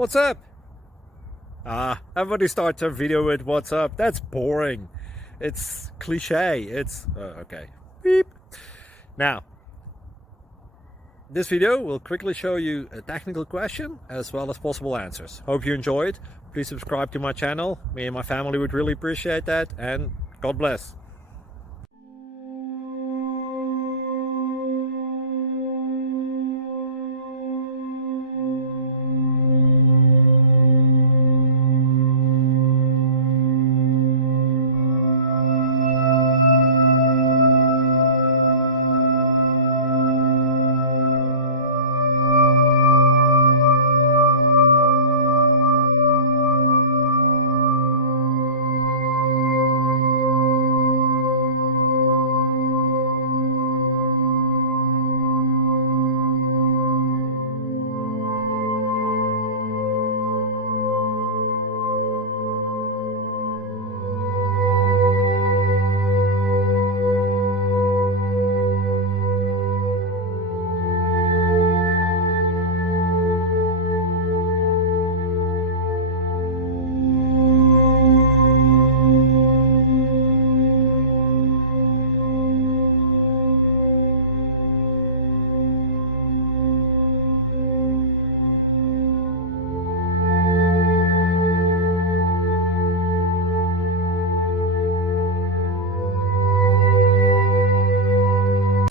What's up? Everybody starts a video with what's up. That's boring. It's cliche. It's okay. Beep. Now, this video will quickly show you a technical question as well as possible answers. Hope you enjoyed. Please subscribe to my channel. Me and my family would really appreciate that, and God bless.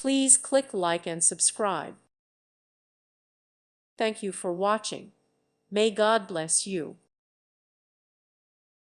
Please click like and subscribe. Thank you for watching. May God bless you.